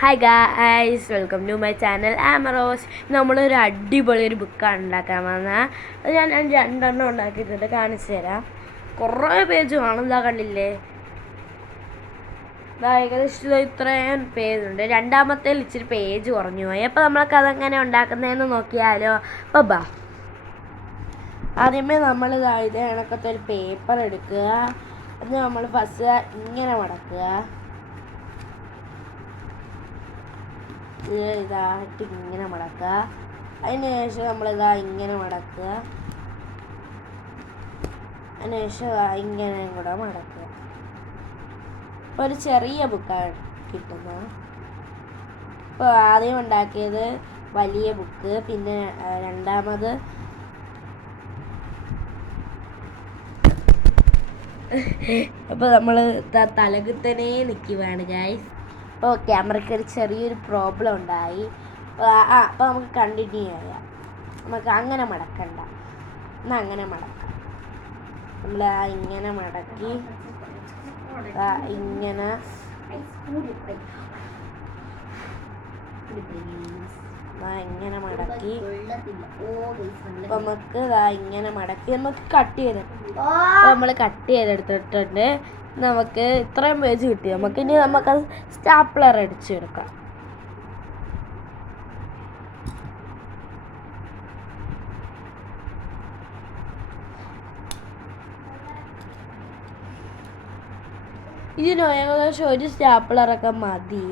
Hi guys welcome to my channel ആമറോസ് നമ്മളൊരു അടിപൊളി ഒരു ബുക്കാണ് ഉണ്ടാക്കാൻ വന്നത് അത് ഞാൻ ഞാൻ രണ്ടെണ്ണം ഉണ്ടാക്കിയിട്ടുണ്ട് കാണിച്ചു തരാം. കുറേ പേജ് കാണും ഇതാ കണ്ടില്ലേ? ഏകദേശം ഇത് ഇത്രയും പേജുണ്ട് രണ്ടാമത്തെ ഇച്ചിരി പേജ് കുറഞ്ഞു പോയി. അപ്പോൾ നമ്മളൊക്കെ അതെങ്ങനെ ഉണ്ടാക്കുന്നതെന്ന് നോക്കിയാലോ. അപ്പോൾ ബാ. ആദ്യമേ നമ്മൾ ഇതായത് കണക്കത്തെ ഒരു പേപ്പർ എടുക്കുക. അത് നമ്മൾ ഫസ്റ്റ് ഇങ്ങനെ മടക്കുക ഇത് ഇതായിട്ട് ഇങ്ങനെ മടക്കുക. അതിന് ശേഷം നമ്മളിതാ ഇങ്ങനെ മടക്കുക. അതിന് ശേഷം ഇങ്ങനെ കൂടെ മടക്കുക. ഇപ്പോൾ ഒരു ചെറിയ ബുക്കാണ് കിട്ടുന്നത്. ഇപ്പോൾ ആദ്യം ഉണ്ടാക്കിയത് വലിയ ബുക്ക് പിന്നെ രണ്ടാമത് അപ്പോൾ നമ്മൾ തലകുത്തനെ നിൽക്കുവാണ് ഗായ്സ് അപ്പോൾ ക്യാമറയ്ക്ക് ഒരു ചെറിയൊരു പ്രോബ്ലം ഉണ്ടായി. ആ അപ്പോൾ നമുക്ക് കണ്ടിന്യൂ ചെയ്യാം. നമുക്ക് അങ്ങനെ മടക്കണ്ട. എന്നാൽ അങ്ങനെ മടക്കാം. നമ്മൾ ഇങ്ങനെ മടക്കി. ഇങ്ങനെ. ഇങ്ങനെ മടക്കി. നമുക്ക് ഇങ്ങനെ മടക്കി. നമുക്ക് കട്ട് ചെയ്ത്. നമ്മൾ കട്ട് ചെയ്തെടുത്തിട്ടുണ്ട്. നമുക്ക് ഇത്രയും പേജ് കിട്ടി. നമുക്ക് ഇനി നമുക്ക് സ്റ്റാപ്ലർ അടിച്ചെടുക്കാം. ഇതിന് ഏകദേശം ഒരു സ്റ്റാപ്ലറൊക്കെ മതി.